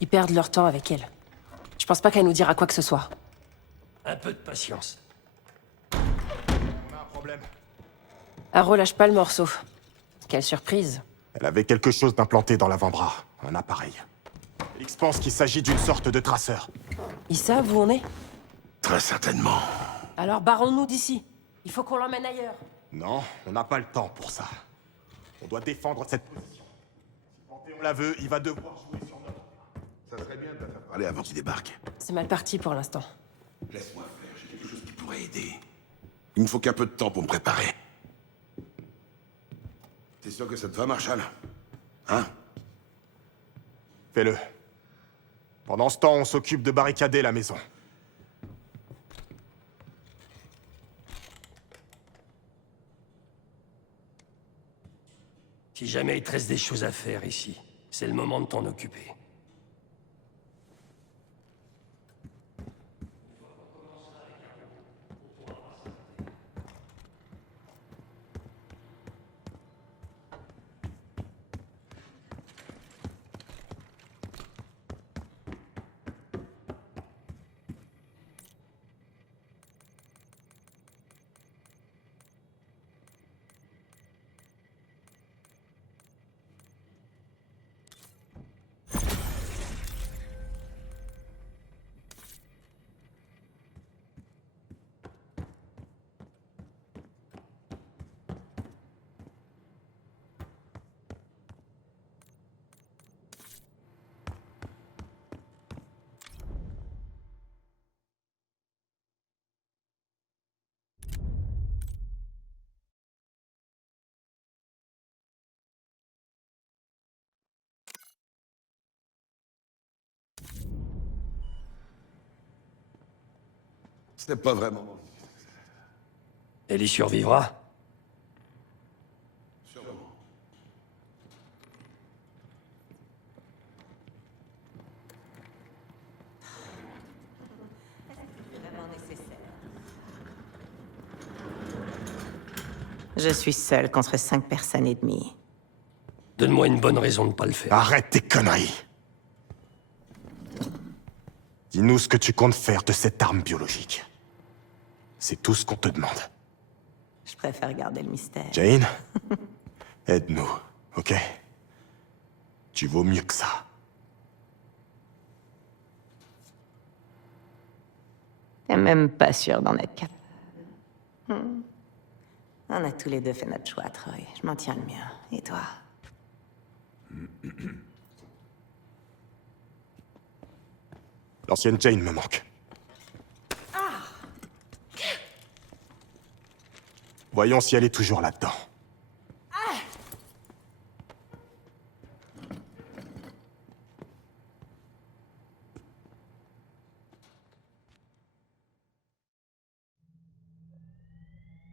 Ils perdent leur temps avec elle. Je pense pas qu'elle nous dira quoi que ce soit. Un peu de patience. On a un problème. Elle relâche pas le morceau. Quelle surprise. Elle avait quelque chose d'implanté dans l'avant-bras. Un appareil. X pense qu'il s'agit d'une sorte de traceur. Ils savent où on est? Très certainement. Alors barrons-nous d'ici. Il faut qu'on l'emmène ailleurs. Non, on n'a pas le temps pour ça. On doit défendre cette position. Si Panthéon la veut, il va devoir jouer sur notre... Ça serait bien de la faire parler avant qu'il débarque. C'est mal parti pour l'instant. Laisse-moi faire, j'ai quelque chose qui pourrait aider. Il me faut qu'un peu de temps pour me préparer. T'es sûr que ça te va, Marshall? Hein? Fais-le. Pendant ce temps, on s'occupe de barricader la maison. Si jamais il te reste des choses à faire ici, c'est le moment de t'en occuper. C'est pas vraiment... Elle y survivra? Sûrement. Je suis seule contre 5 personnes et demie. Donne-moi une bonne raison de pas le faire. Arrête tes conneries! Dis-nous ce que tu comptes faire de cette arme biologique. C'est tout ce qu'on te demande. Je préfère garder le mystère. Jane, aide-nous, ok? Tu vaux mieux que ça. T'es même pas sûr d'en être capable. On a tous les deux fait notre choix, Troy. Je m'en tiens le mien. Et toi? L'ancienne Jane me manque. Voyons si elle est toujours là-dedans.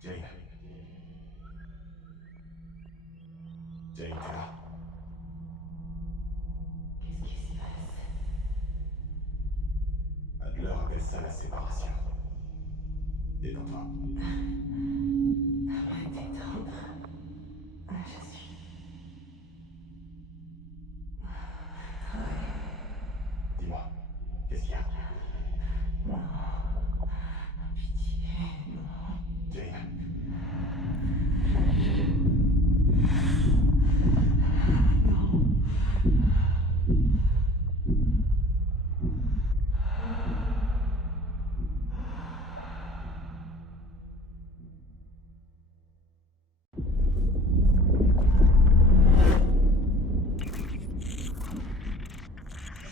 Jane. Jane, t'es là? Adler appelle ça la séparation. Détends-toi. Dis-moi, qu'est-ce qu'il y a? Non. Pitié, non. Jane.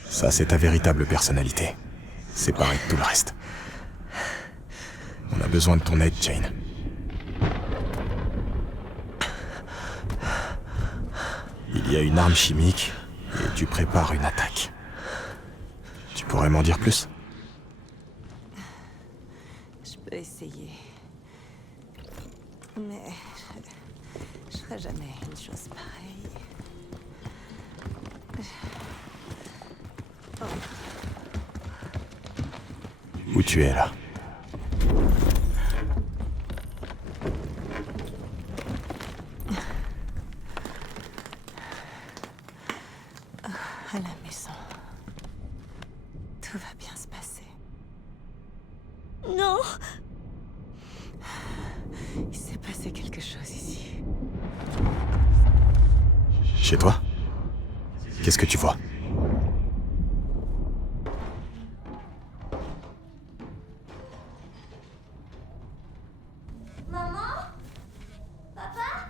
Ça, c'est ta véritable personnalité. Séparée de tout le reste. On a besoin de ton aide, Jane. Il y a une arme chimique et tu prépares une attaque. Tu pourrais m'en dire plus? Je peux essayer. Mais je ferai jamais une chose pareille. Où tu es là? À la maison. Chez toi? Qu'est-ce que tu vois? Maman? Papa?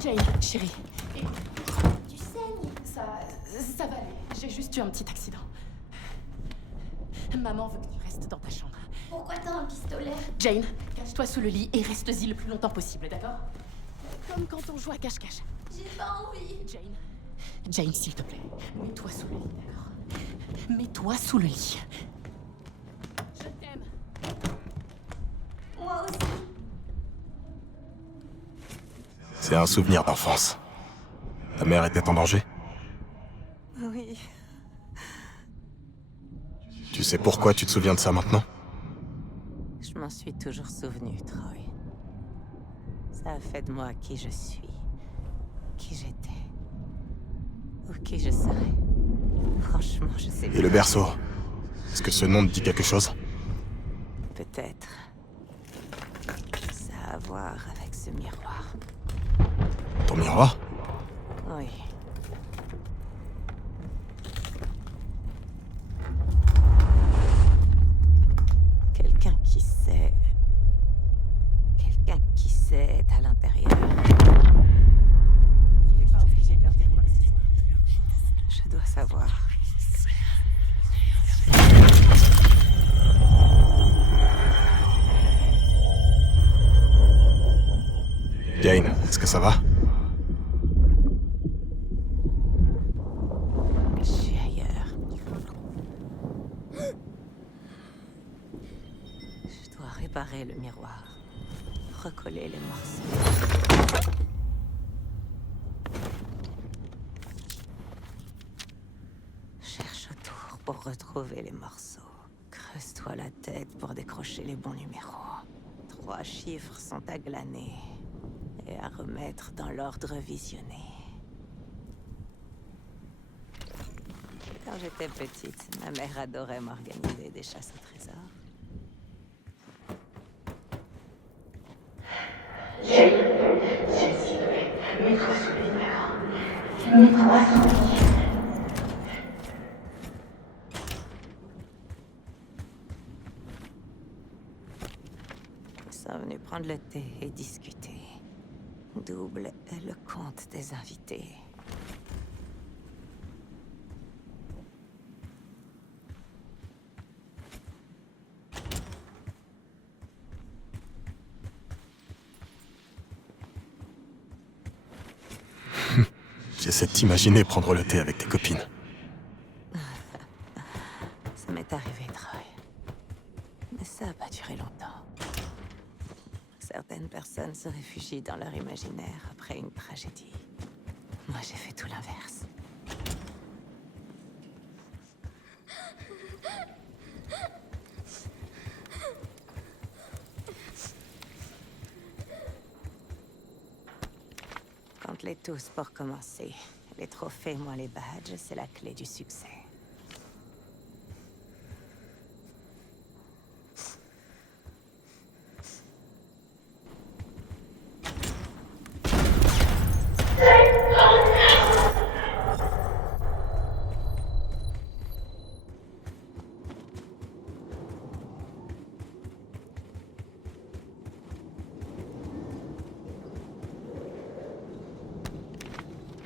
Jane, chérie. Tu saignes? Ça va aller. J'ai juste eu un petit accident. Maman veut que tu restes dans ta chambre. Pourquoi t'as un pistolet? Jane, cache-toi sous le lit et reste-y le plus longtemps possible, d'accord? Comme quand on joue à cache-cache. J'ai pas envie. Jane, s'il te plaît, mets-toi sous le lit, d'accord? Mets-toi sous le lit. Je t'aime. Moi aussi. C'est un souvenir d'enfance. Ta mère était en danger? Oui. Tu sais pourquoi tu te souviens de ça maintenant? Je m'en suis toujours souvenu, Troy. Ça a fait de moi qui je suis, qui j'étais, ou qui je serai. Franchement, je sais Et le berceau? Est-ce que ce nom te dit quelque chose? peut-être. Ça a à voir avec ce miroir. Ton miroir? Oui. Quelqu'un qui sait... Quelqu'un qui sait est à l'intérieur. Il est pas obligé de leur dire quoi que ce soit. Je dois savoir. Jane, est-ce que ça va? Je suis ailleurs. Je dois réparer le miroir. Recoller les morceaux. Cherche autour pour retrouver les morceaux. Creuse-toi la tête pour décrocher les bons numéros. 3 chiffres sont à glaner et à remettre dans l'ordre visionné. Quand j'étais petite, ma mère adorait m'organiser des chasses au trésor. Ils sont venus prendre le thé et discuter. Double est le compte des invités. J'essaie de t'imaginer prendre le thé avec tes copines. Ça m'est arrivé, Troy. Mais ça n'a pas duré longtemps. Certaines personnes se réfugient dans leur imaginaire après une tragédie. Moi, j'ai fait tout l'inverse. Compte-les tous pour commencer. Les trophées moins les badges, c'est la clé du succès.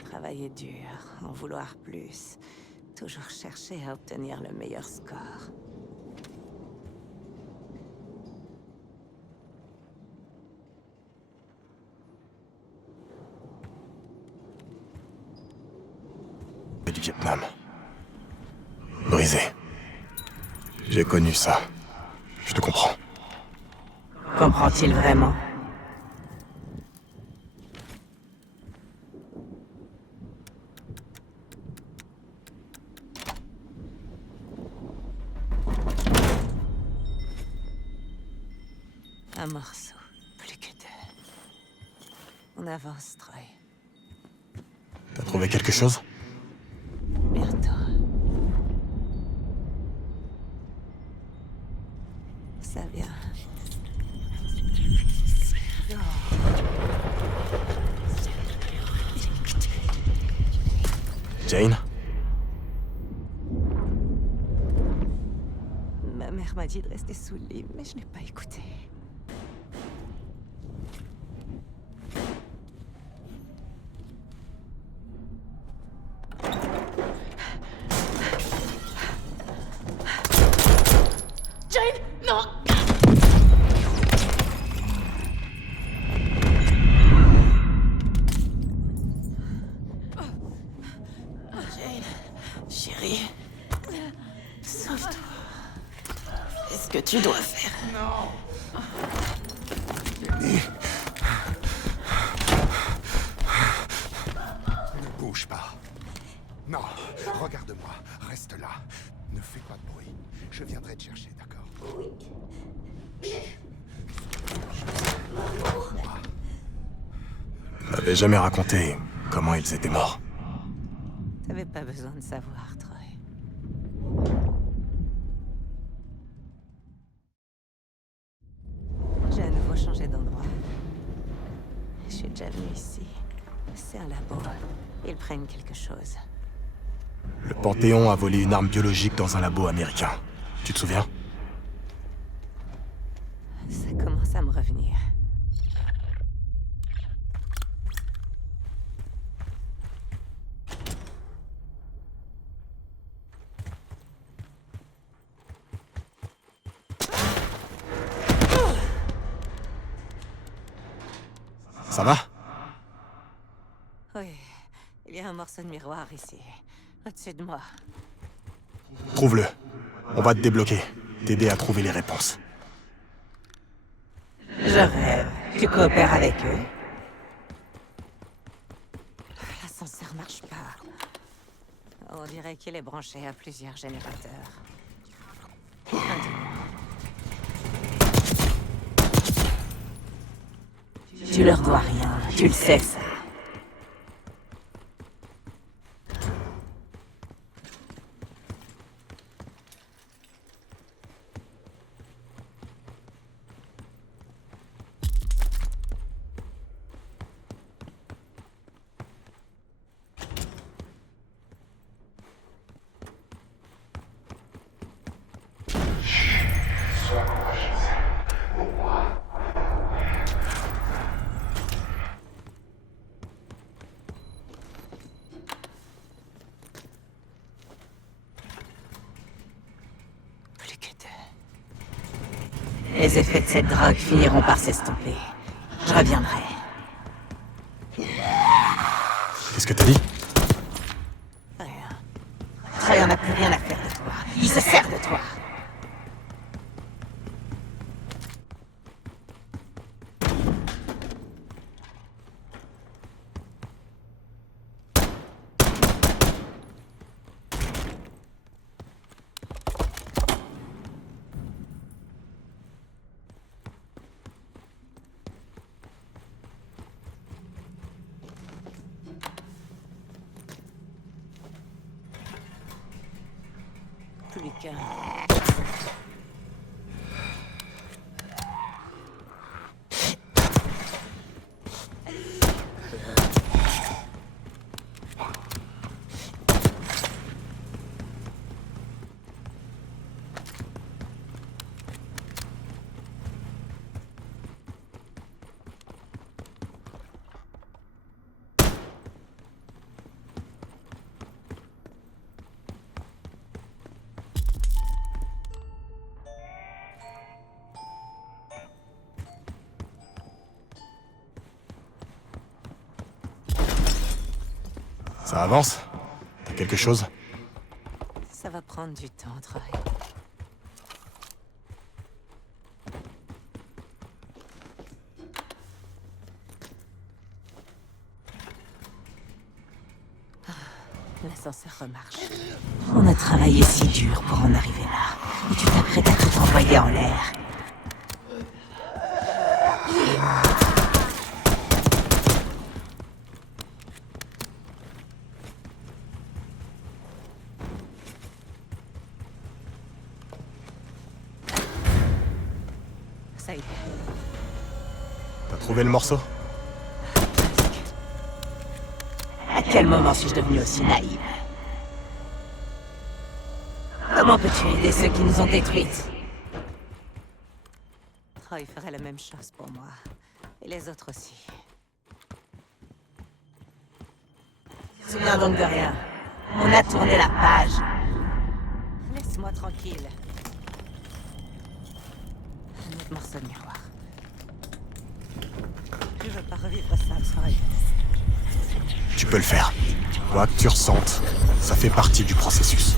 Travailler dur, en vouloir plus. Toujours chercher à obtenir le meilleur score. Et du Vietnam. Brisé. J'ai connu ça. Je te comprends. Comprend-il vraiment? Un morceau, plus que 2. On avance, Troy. T'as trouvé quelque chose? Bientôt. Ça vient. Jane? Ma mère m'a dit de rester sous le lit, mais je n'ai pas écouté. Jane, non! Jane, chérie, sauve-toi. Fais ce que tu dois faire. Ne bouge pas. Non, regarde-moi. Reste là. Ne fais pas de bruit. Je viendrai te chercher, d'accord? Il m'avait jamais raconté comment ils étaient morts. T'avais pas besoin de savoir, Troy. J'ai à nouveau changé d'endroit. Je suis déjà venue ici. C'est un labo. Ils prennent quelque chose. Le Panthéon a volé une arme biologique dans un labo américain. Tu te souviens? Ça commence à me revenir. Ça va? Oui, il y a un morceau de miroir ici, au-dessus de moi. Trouve-le. On va te débloquer. T'aider à trouver les réponses. Je rêve. Tu coopères avec eux? L'ascenseur marche pas. On dirait qu'il est branché à plusieurs générateurs. Tu leur dois rien, tu le sais ça. Plus que deux. Les effets de cette drogue finiront par s'estomper. Je reviendrai. Qu'est-ce que t'as dit? Rien. Troy en a plus rien à faire de toi. Il se sert de toi. Plus qu'un. Ça avance? T'as quelque chose? Ça va prendre du temps, Troy. Ah, l'ascenseur remarche. On a travaillé si dur pour en arriver là. Et tu t'apprêtes à tout envoyer en l'air. Ça y est. T'as trouvé le morceau? Presque. À quel moment suis-je devenue aussi naïve? Comment peux-tu aider ceux qui nous ont détruites? Troy ferait la même chose pour moi. Et les autres aussi. Je me souviens donc de rien. On a tourné la page. Laisse-moi tranquille. Un autre morceau de miroir. Je veux pas revivre ça, Troy. Tu peux le faire. Quoi que tu ressentes, ça fait partie du processus.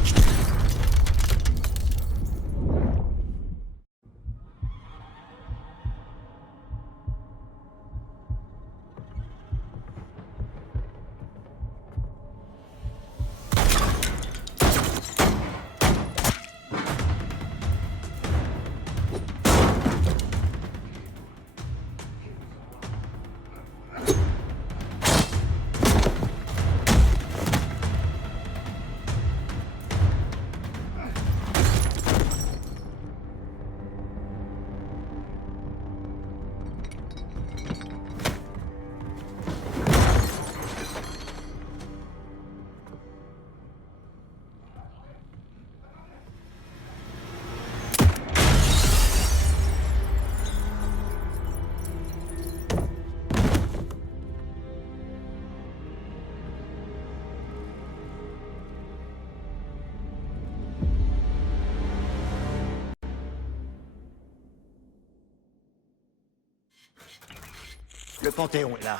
Le Panthéon est là.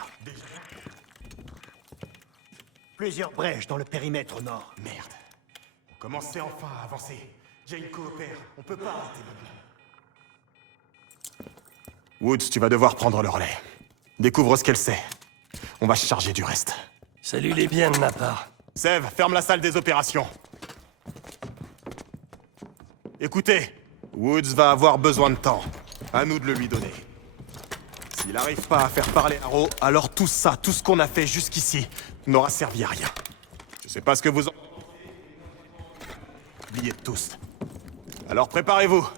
Plusieurs brèches dans le périmètre au nord. Merde. On commençait enfin à avancer. Jane coopère. On peut pas arrêter maintenant. Woods, tu vas devoir prendre le relais. Découvre ce qu'elle sait. On va se charger du reste. Salut les biens de ma part. Sev, ferme la salle des opérations. Écoutez, Woods va avoir besoin de temps. À nous de le lui donner. S'il n'arrive pas à faire parler Harrow, alors tout ça, tout ce qu'on a fait jusqu'ici, n'aura servi à rien. Je sais pas ce que vous en... Oubliez tous. Alors préparez-vous,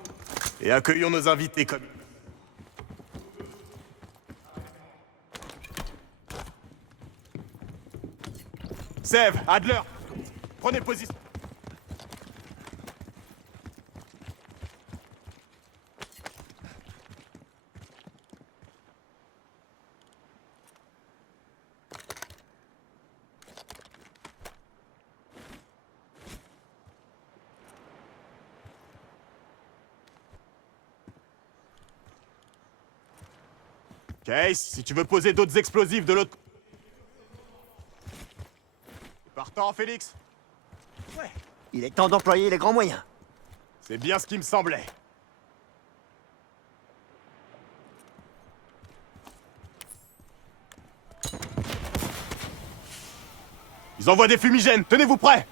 et accueillons nos invités comme... Sev, Adler, prenez position. Case, si tu veux poser d'autres explosifs de l'autre... Partant, Félix? Ouais. Il est temps d'employer les grands moyens. C'est bien ce qui me semblait. Ils envoient des fumigènes, tenez-vous prêts!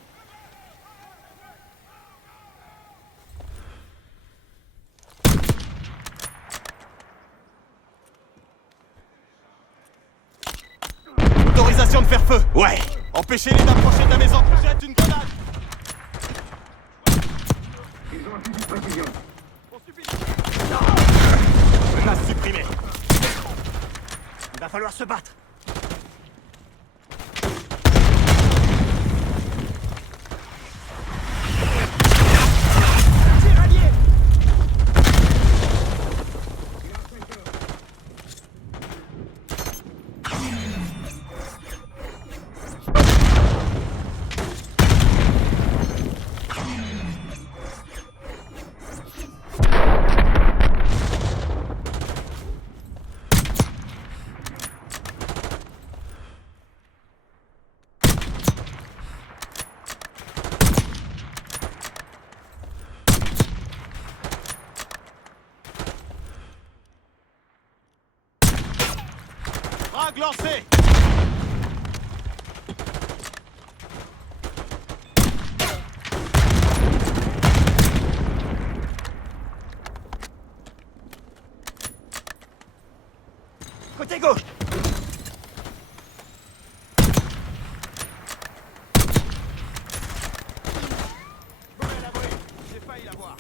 Autorisation de faire feu! Ouais! Empêchez-les d'approcher de la maison! Jette une grenade! Menace supprimée! Il va falloir se battre. Frag lancé! Côté gauche. J'ai failli l'avoir.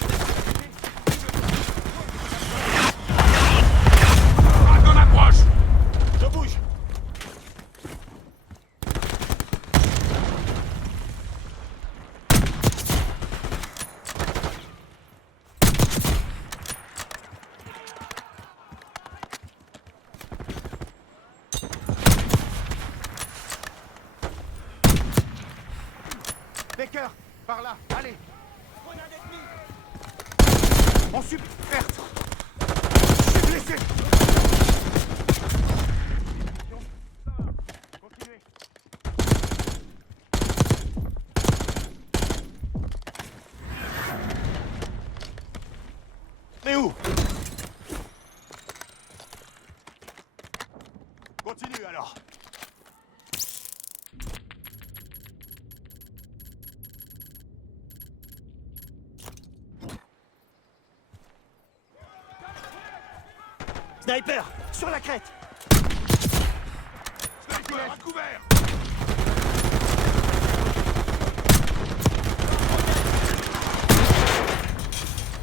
On subit perte. Je suis blessé. Continuez. Mais où? Continue alors. Sniper, sur la crête. Sniper, à couvert!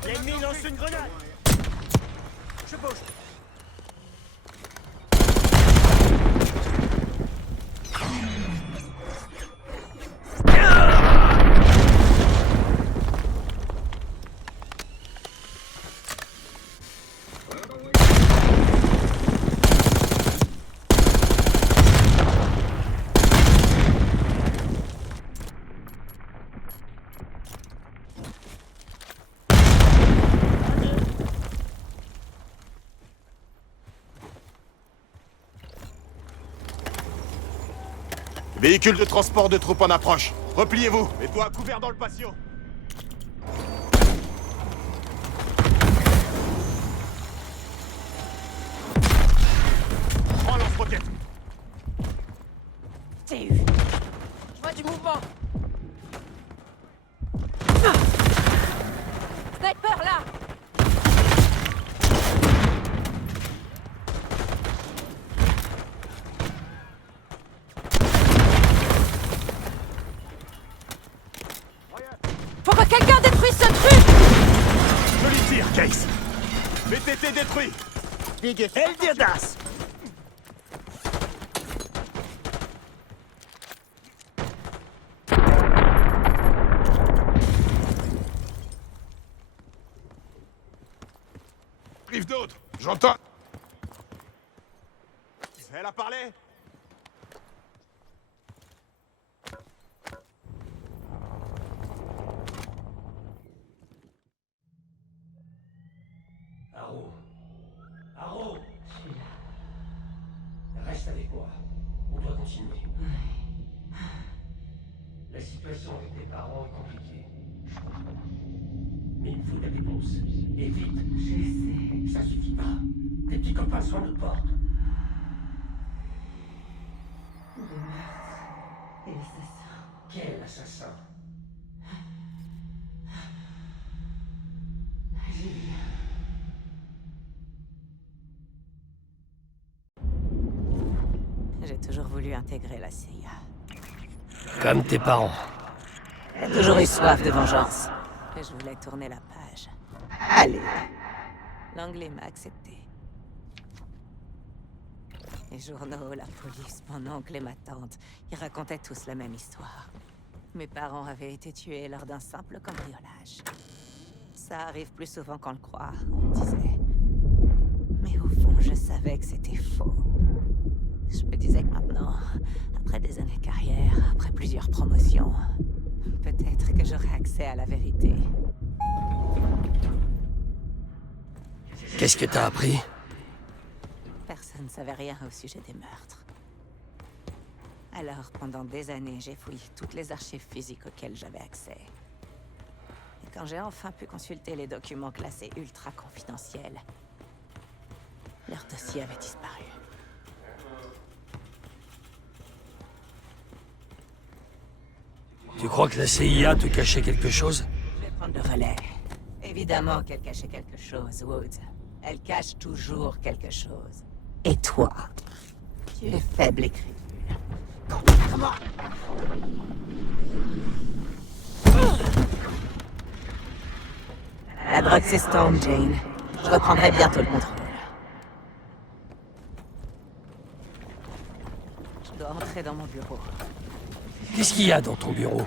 L'ennemi lance une grenade. Je bouge. Véhicule de transport de troupes en approche. Repliez-vous. Et toi, couvert dans le patio. Prends lance-roquette. T'es eu. Je vois du mouvement. Sniper, là! Faut que quelqu'un détruise ce truc! Joli tir, Case. VTT détruit. Big et Eldirdas. Rive d'autres, j'entends. Elle a parlé. Arrow. Arrow. Reste avec moi. On doit continuer. La situation avec tes parents est compliquée. Mais il me faut des réponses. Et vite. Je sais. Ça suffit pas. Tes petits copains sont à notre porte. Le meurtre et l'assassin. Quel assassin? J'ai toujours voulu intégrer la CIA. Comme tes parents. J'ai toujours eu soif de vengeance. Et je voulais tourner la page. Allez. L'anglais m'a accepté. Les journaux, la police, mon oncle et ma tante, ils racontaient tous la même histoire. Mes parents avaient été tués lors d'un simple cambriolage. Ça arrive plus souvent qu'on le croit, on me disait. Mais au fond, je savais que c'était faux. Je me disais que maintenant, après des années de carrière, après plusieurs promotions, peut-être que j'aurais accès à la vérité. Qu'est-ce que t'as appris? Personne ne savait rien au sujet des meurtres. Alors, pendant des années, j'ai fouillé toutes les archives physiques auxquelles j'avais accès. Et quand j'ai enfin pu consulter les documents classés ultra confidentiels, leur dossier avait disparu. Tu crois que la CIA te cachait quelque chose? Je vais prendre le relais. Évidemment qu'elle cachait quelque chose, Woods. Elle cache toujours quelque chose. Et toi, tu es faible et crédule. Contrairement. La drogue s'estompe, Jane. Je reprendrai bientôt le contrôle. Je dois entrer dans mon bureau. Qu'est-ce qu'il y a dans ton bureau?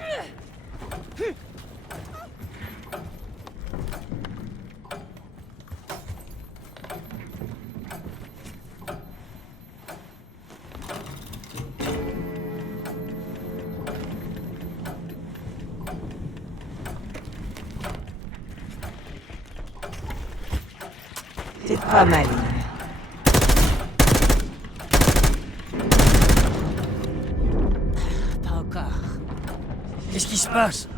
T'es pas maligne. Pas encore. Qu'est-ce qui se passe?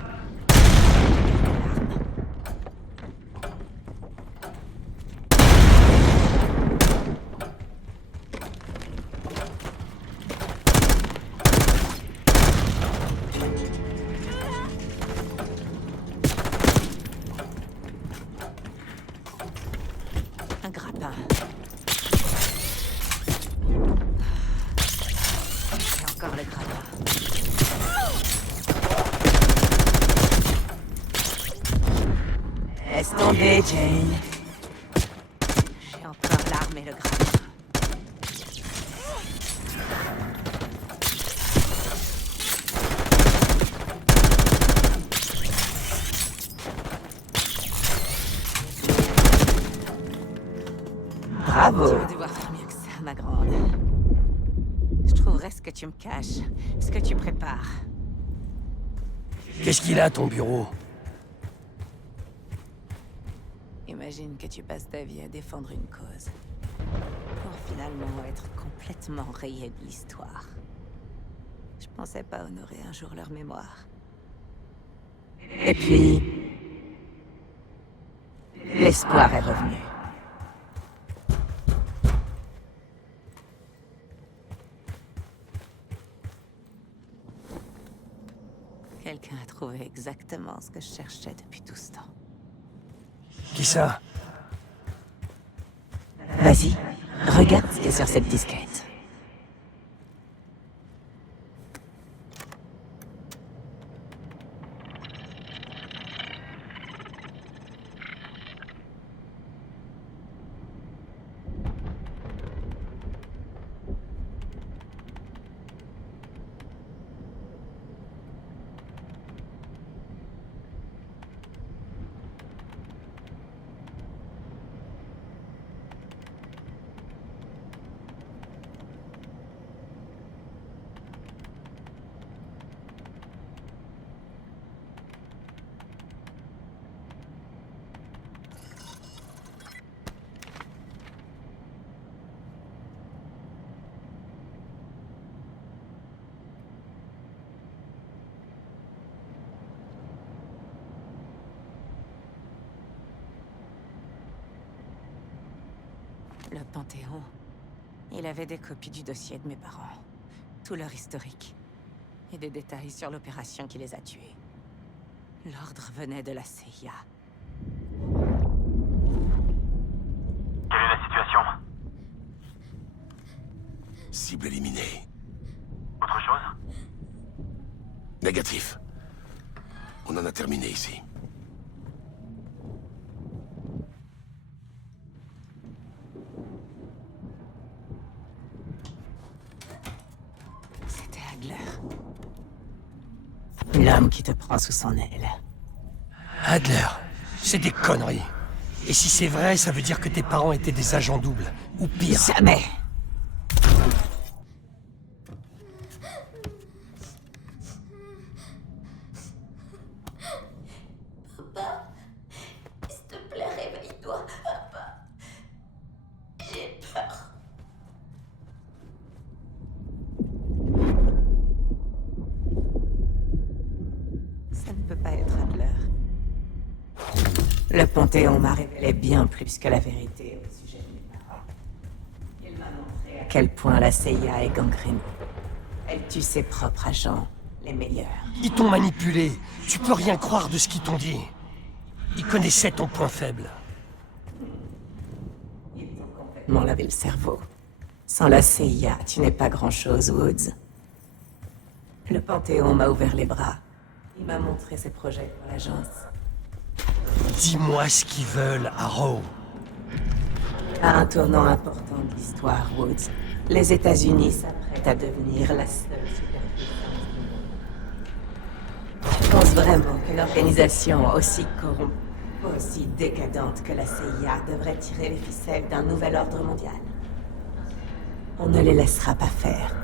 Un grappin. Et encore le grappin. Laisse tomber, Jane. J'ai encore l'arme et le grappin. Bravo. Tu vas devoir faire mieux que ça, ma grande. Je trouverai ce que tu me caches, ce que tu prépares. Qu'est-ce qu'il a, ton bureau? Imagine que tu passes ta vie à défendre une cause, pour finalement être complètement rayé de l'histoire. Je pensais pas honorer un jour leur mémoire. Et puis... l'espoir est revenu. Quelqu'un a trouvé exactement ce que je cherchais depuis tout ce temps. Qui ça? Vas-y, regarde ce qu'il y a sur cette disquette. Le Panthéon. Il avait des copies du dossier de mes parents. Tout leur historique. Et des détails sur l'opération qui les a tués. L'ordre venait de la CIA. Quelle est la situation? Cible éliminée. Autre chose? Négatif. On en a terminé ici. C'était Adler. L'homme qui te prend sous son aile. Adler, c'est des conneries. Et si c'est vrai, ça veut dire que tes parents étaient des agents doubles. Ou pire. Jamais! S'il te plaît, réveille-toi, papa. J'ai peur. Ça ne peut pas être Adler. Le Panthéon m'a révélé bien plus que la vérité au sujet de mes parents. Il m'a montré à quel point la CIA est gangrénée. Elle tue ses propres agents, les meilleurs. Ils t'ont manipulé. Tu peux rien croire de ce qu'ils t'ont dit. Ils connaissaient ton point faible. Ils t'ont complètement lavé le cerveau. Sans la CIA, tu n'es pas grand-chose, Woods. Le Panthéon m'a ouvert les bras. Il m'a montré ses projets pour l'agence. Dis-moi ce qu'ils veulent, Harrow. À un tournant important de l'histoire, Woods, les États-Unis s'apprêtent à devenir la seule superpuissance. Tu penses vraiment que l'organisation aussi corrompue, aussi décadente que la CIA devrait tirer les ficelles d'un nouvel ordre mondial? On ne les laissera pas faire.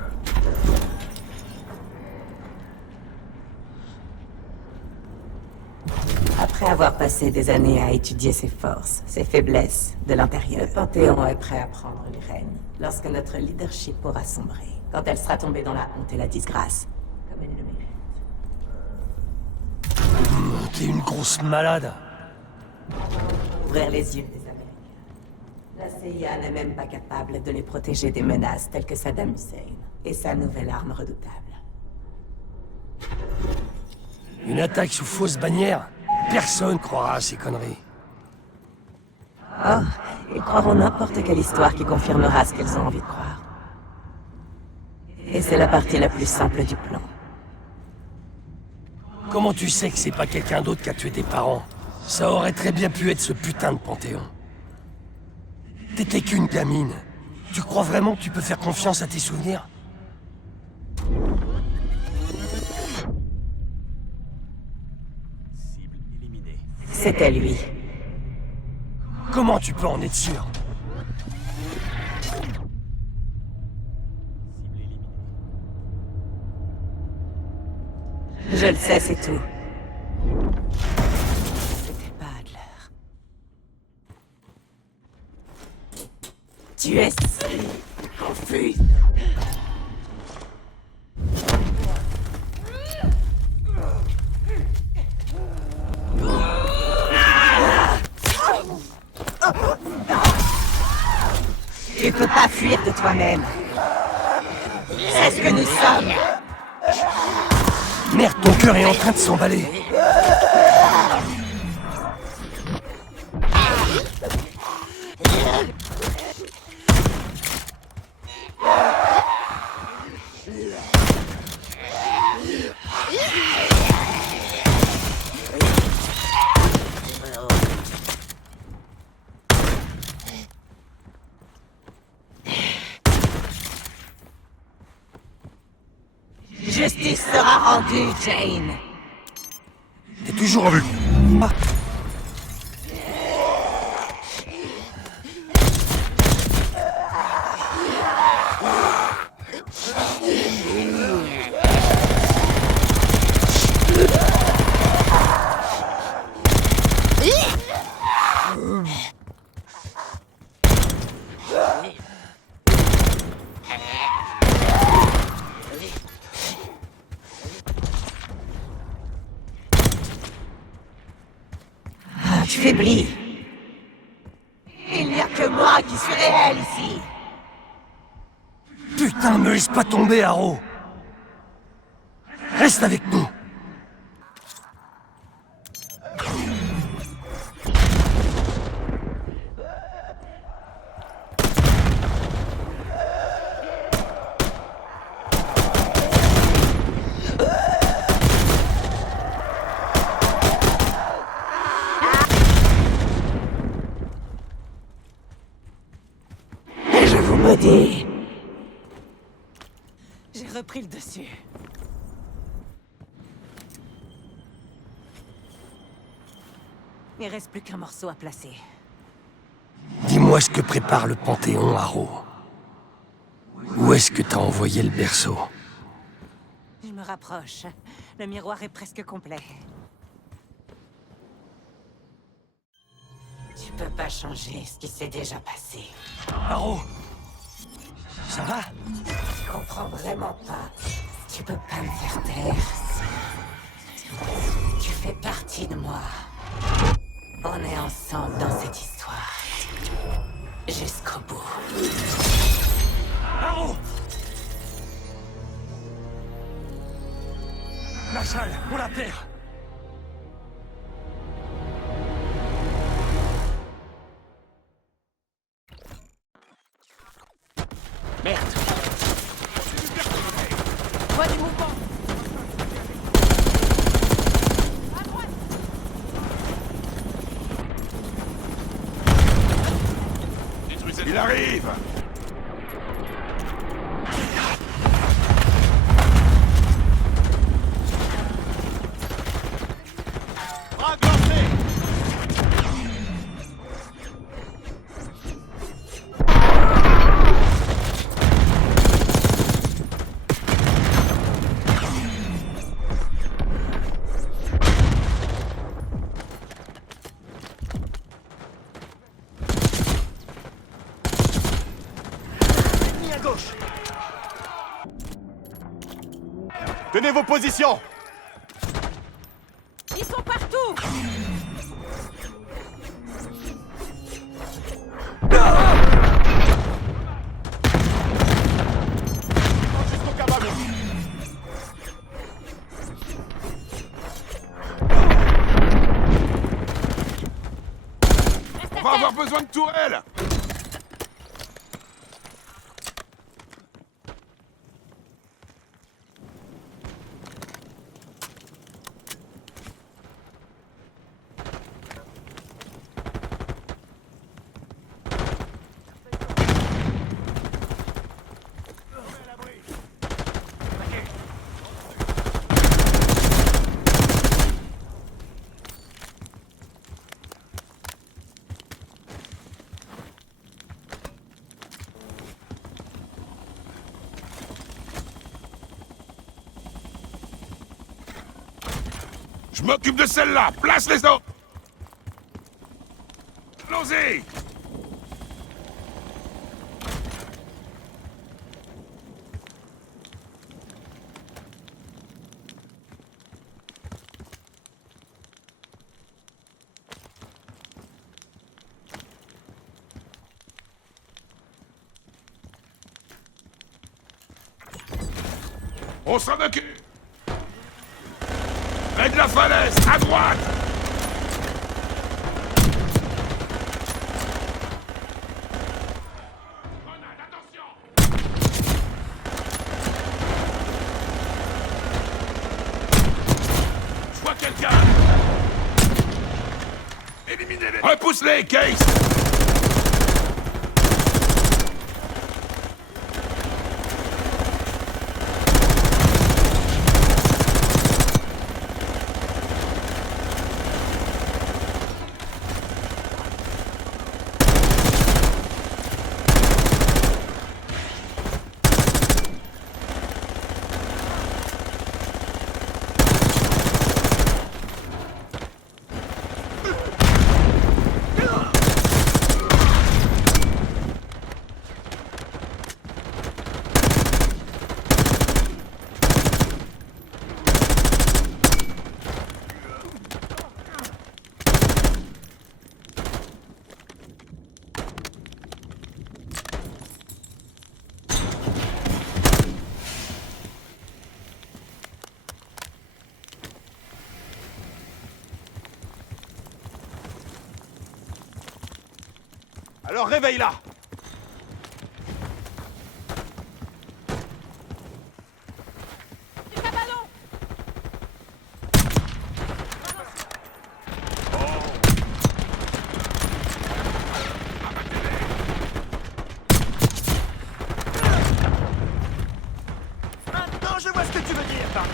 Après Après avoir passé des années à étudier ses forces, ses faiblesses de l'intérieur, le Panthéon est prêt à prendre les rênes lorsque notre leadership aura sombré, quand elle sera tombée dans la honte et la disgrâce, comme elle le mérite. T'es une grosse malade. Ouvrir les yeux des Américains. La CIA n'est même pas capable de les protéger des menaces telles que Saddam Hussein et sa nouvelle arme redoutable. Une attaque sous fausse bannière? Personne croira à ces conneries. Oh, ils croiront n'importe quelle histoire qui confirmera ce qu'elles ont envie de croire. Et c'est la partie la plus simple du plan. Comment tu sais que c'est pas quelqu'un d'autre qui a tué tes parents? Ça aurait très bien pu être ce putain de Panthéon. T'étais qu'une gamine. Tu crois vraiment que tu peux faire confiance à tes souvenirs? Cible éliminée. C'était lui. Comment tu peux en être sûr? Cible éliminée. Je le sais, c'est tout. C'était pas Adler. Tu es si confuse. Tu peux pas fuir de toi-même. C'est ce que nous sommes. Merde, ton cœur est en train de s'emballer. Justice sera rendue, Jane. T'es toujours en vue. Ah. Tu faiblis. Il n'y a que moi qui suis réel ici. Putain, me laisse pas tomber, Harrow. Reste avec nous. Maudit. J'ai repris le dessus. Il reste plus qu'un morceau à placer. Dis-moi ce que prépare le Panthéon, Harrow. Où est-ce que t'as envoyé le berceau? Je me rapproche. Le miroir est presque complet. Tu peux pas changer ce qui s'est déjà passé. Harrow, ça va? Je comprends vraiment pas. Tu peux pas me faire taire. Tu fais partie de moi. On est ensemble dans cette histoire. Jusqu'au bout. Harrow! Marshall, on la perd! Merde. Vois du mouvement. Il arrive! gauche. Tenez vos positions. Ils sont partout! Jusqu'au cabane. On va avoir besoin de tourelles! Je m'occupe de celle-là! Place les autres! Allons-y! On s'en occupe! Près de la falaise, à droite! Grenade, attention! Je vois quelqu'un! Éliminez-les! Repousse-les, Case! Alors réveille-la. Du cabanon! Maintenant, je vois ce que tu veux dire, par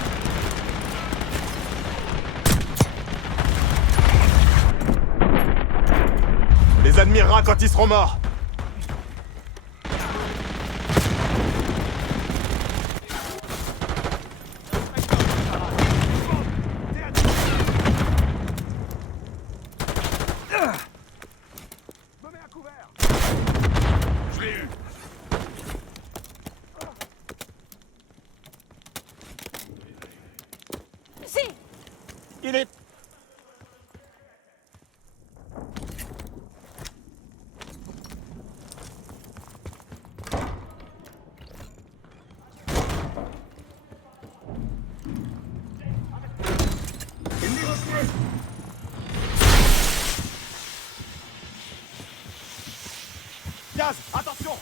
les admirera quand ils seront morts. Me mets à couvert. Je l'ai eu! Si! Il est... Gaz, attention!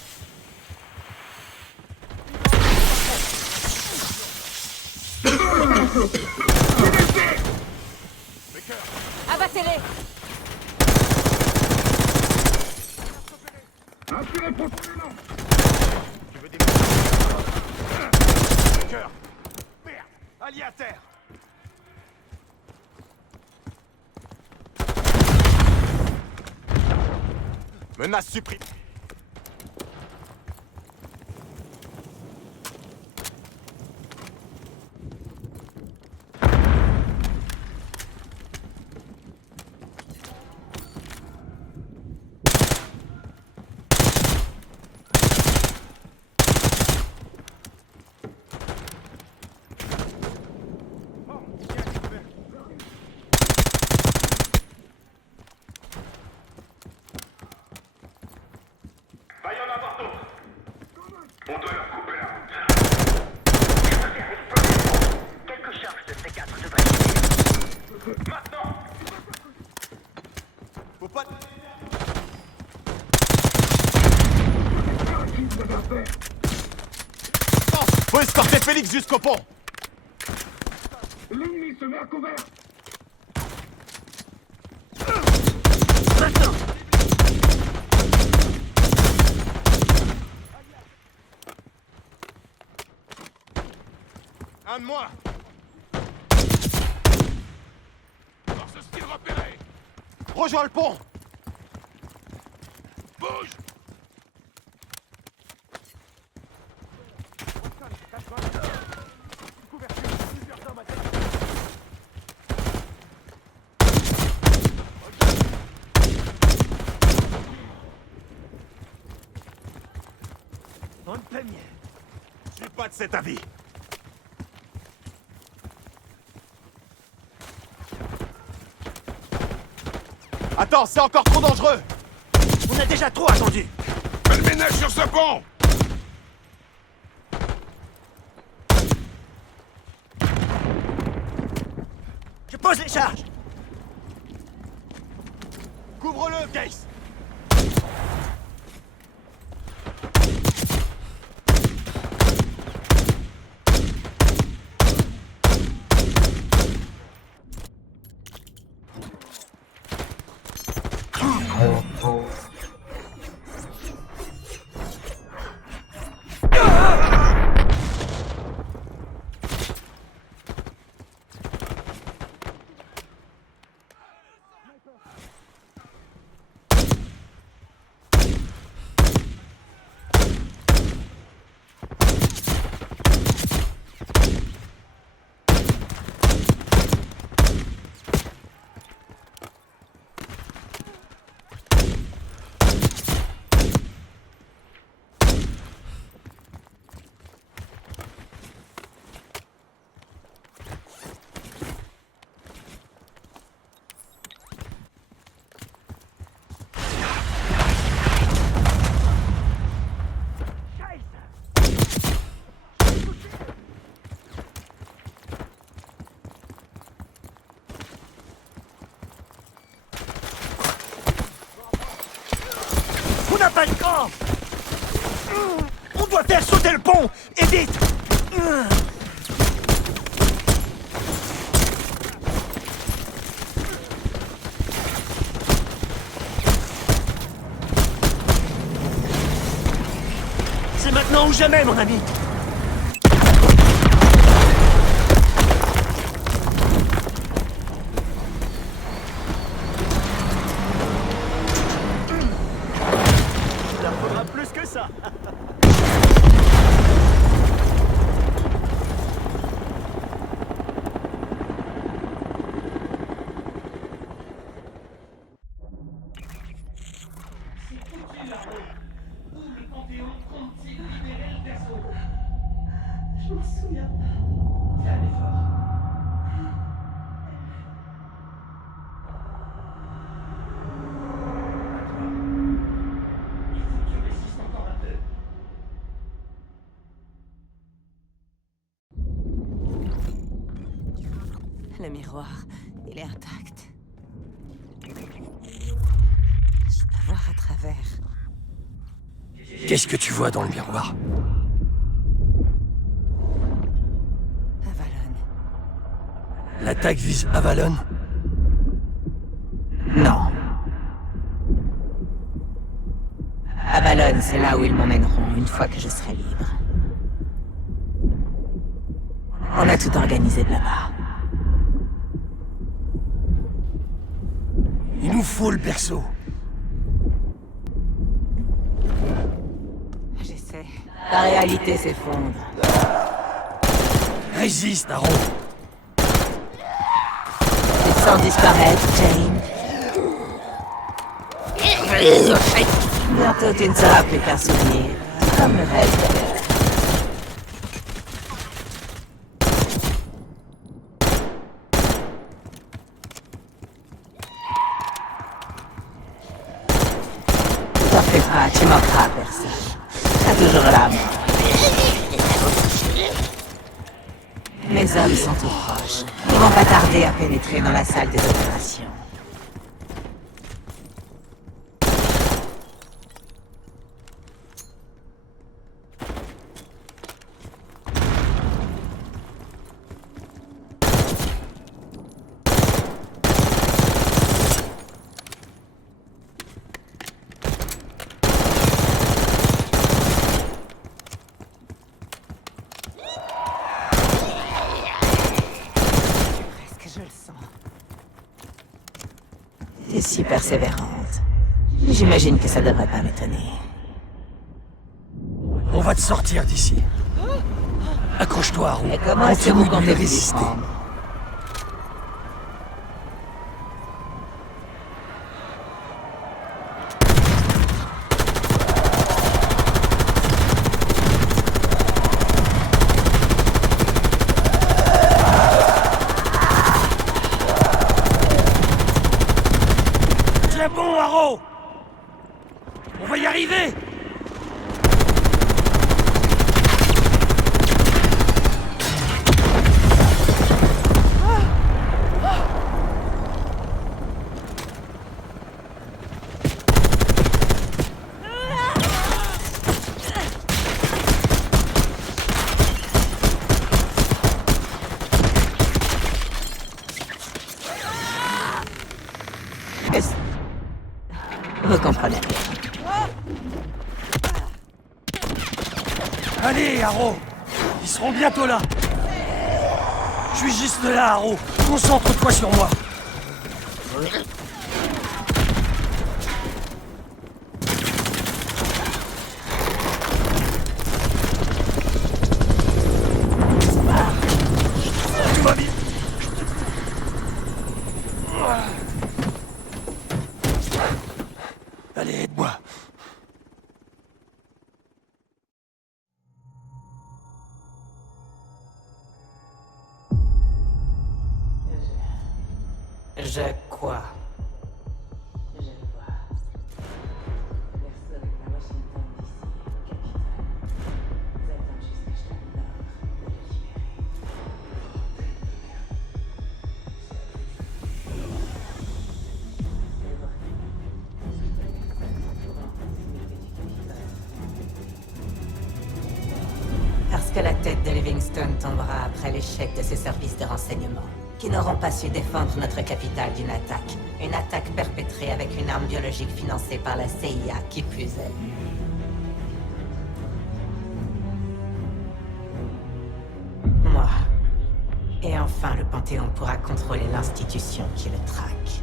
Abattez-les! Tu veux des... Cœur. Merde! Allié à terre! Menace supprimée. On doit leur couper la route. Quelques charges de C4 devraient suffire. Maintenant! Faut pas... Oh, faut escorter Félix jusqu'au pont. L'ennemi se met à couvert! Maintenant. Un de moi. Force hostile repérée! Rejoins le pont. Bouge! Bonne première. Je suis pas de cet avis. Attends, c'est encore trop dangereux. On a déjà trop attendu. Fais le ménage sur ce pont! Je pose les charges. Couvre-le, Case. On n'a pas le temps. On doit faire sauter le pont. Et vite. C'est maintenant ou jamais, mon ami. Il en faudra plus que ça. Je m'en souviens pas. Fais un effort. Il faut que tu résistes encore un peu. Le miroir, il est intact. Je peux voir à travers. Qu'est-ce que tu vois dans le miroir? Avalon. L'attaque vise Avalon? Non. Avalon, c'est là où ils m'emmèneront une fois que je serai libre. On a tout organisé de là-bas. Il nous faut le perso. J'essaie. La réalité s'effondre. Résiste, Aaron. Tu te sens disparaître, Jane. Bientôt, tu ne seras plus qu'un souvenir, comme le reste. T'en fais pas, tu manqueras à personne. T'as toujours la mort. Mes hommes sont tout proches. Ils vont pas tarder à pénétrer dans la salle des opérations. Je le sens. T'es si persévérante. J'imagine que ça devrait pas m'étonner. On va te sortir d'ici. Accroche-toi, Haru. Et comment est-ce que vous Continue de comptez les vous résister. défendre? C'est bon, Haru. On va y arriver. Vous comprenez. Allez, Haru. Ils seront bientôt là. Je suis juste là, Haru. Concentre-toi sur moi. Tout va bien. Allez, aide-moi. Je quoi? Je le vois. Personne à Washington DC, capitaine. Vous attendez jusqu'à Stade Nord de le libérer. Parce que la tête de Livingston tombera après l'échec de ses services de renseignement, qui n'auront pas su défendre notre capitale d'une attaque. Une attaque perpétrée avec une arme biologique financée par la CIA, qui plus est. Moi. Et enfin, le Panthéon pourra contrôler l'institution qui le traque.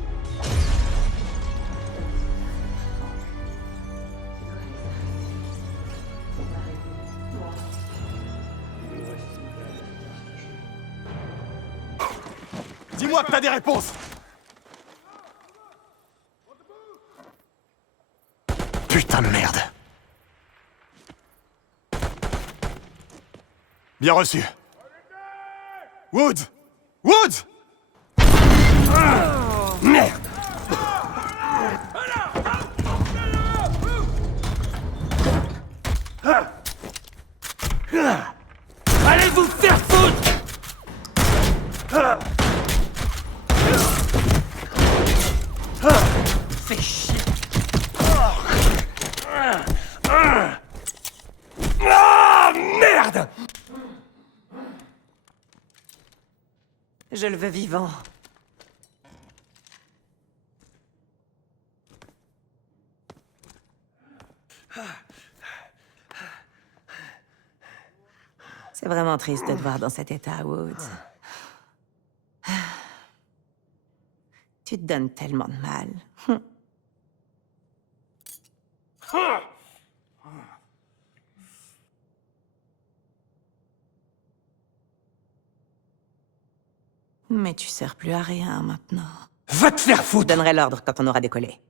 Dis-moi que t'as des réponses. Putain de merde. Bien reçu. Woods! Woods! Merde. Allez vous faire foutre! Fais chier. Ah, merde! Je le veux vivant. C'est vraiment triste de te voir dans cet état, Woods. Tu te donnes tellement de mal. Mais tu sers plus à rien maintenant. Va te faire Je foutre! donnerai l'ordre quand on aura décollé.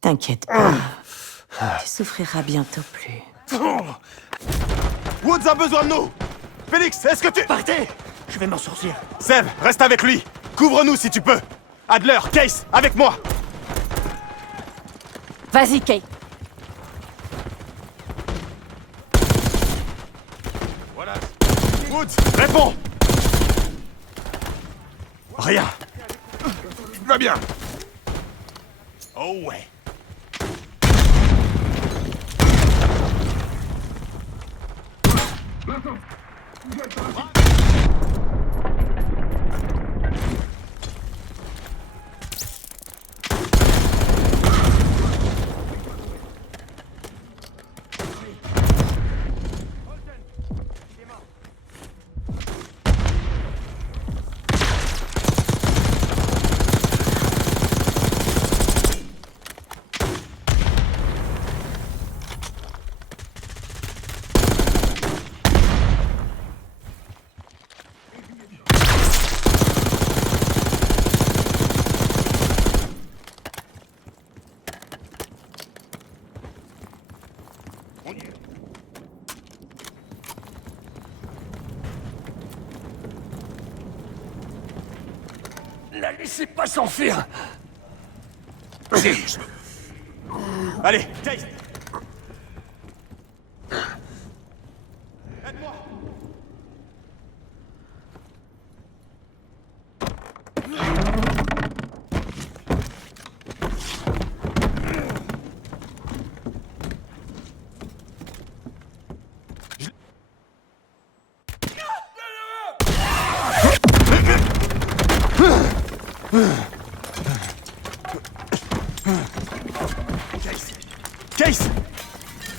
T'inquiète pas. Tu souffriras bientôt plus. Woods a besoin de nous! Félix, est-ce que tu... Partez! Je vais m'en sortir. Seb, reste avec lui! Couvre-nous si tu peux! Adler, Case, avec moi! Vas-y, Kate. Voilà. Woods, réponds! Rien. Va bien. Oh ouais. La laissez pas s'enfuir. Allez, Case! Aide-moi! Case!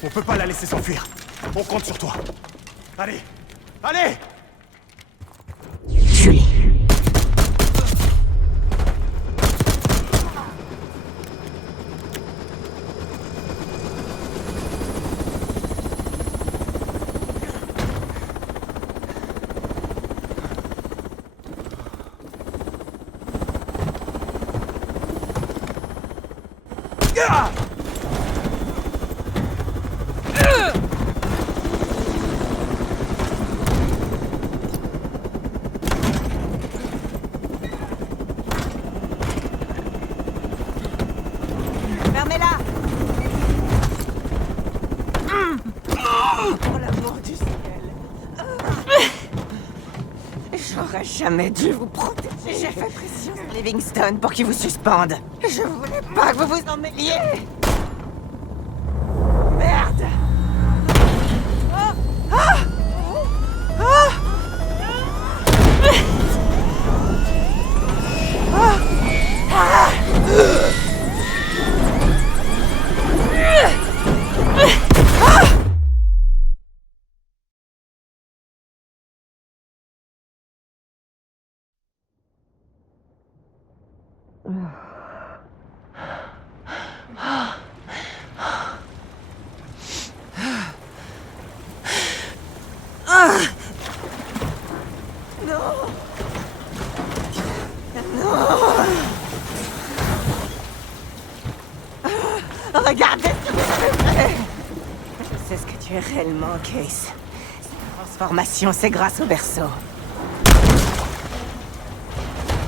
On peut pas la laisser s'enfuir. On compte sur toi. Allez! Allez! Julie. Fermez-la! Pour l'amour du ciel. J'aurais jamais dû vous protéger. J'ai fait pression sur Livingstone pour qu'il vous suspende. Je voulais pas que vous vous en mêliez. Merde! Regardez ce que vous avez fait! Je sais ce que tu es réellement, Case. Cette transformation, c'est grâce au berceau.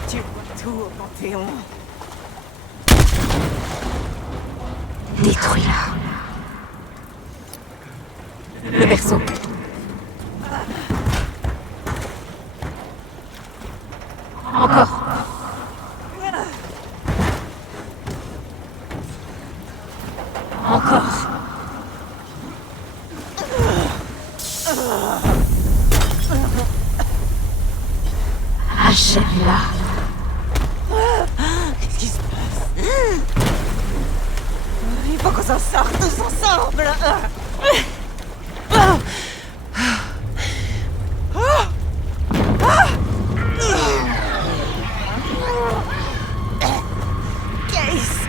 Tu vois tout au Panthéon. Détruis-la. Le berceau. Encore. Encore. Achève-la. Qu'est-ce qui se passe? Il faut qu'on s'en sorte tous ensemble. Case,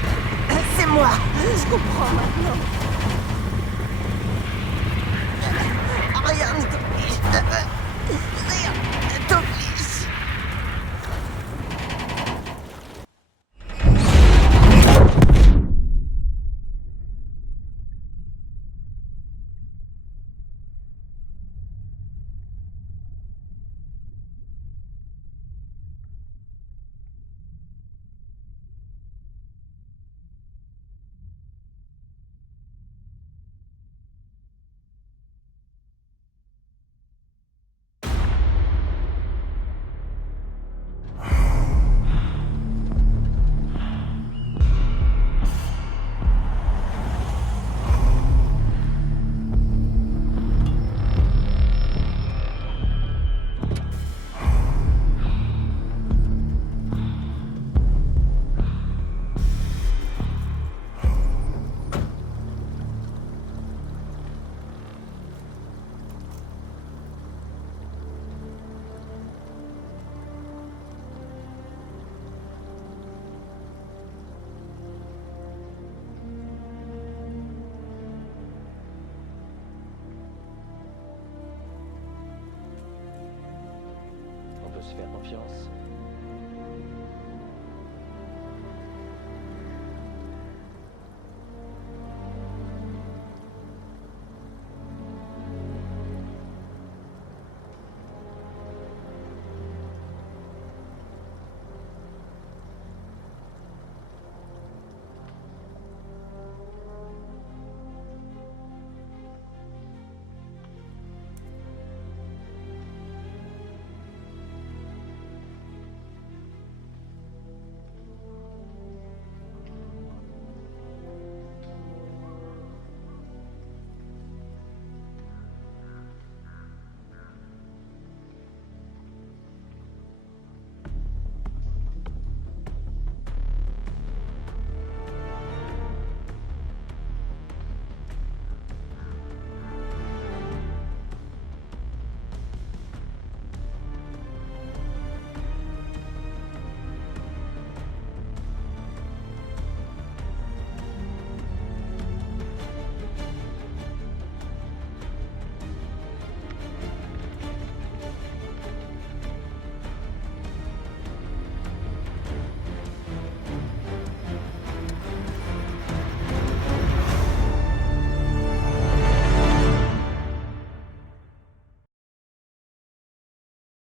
c'est moi. Je comprends maintenant. Rien ne t'oblige. Rien ne t'oblige. se faire confiance.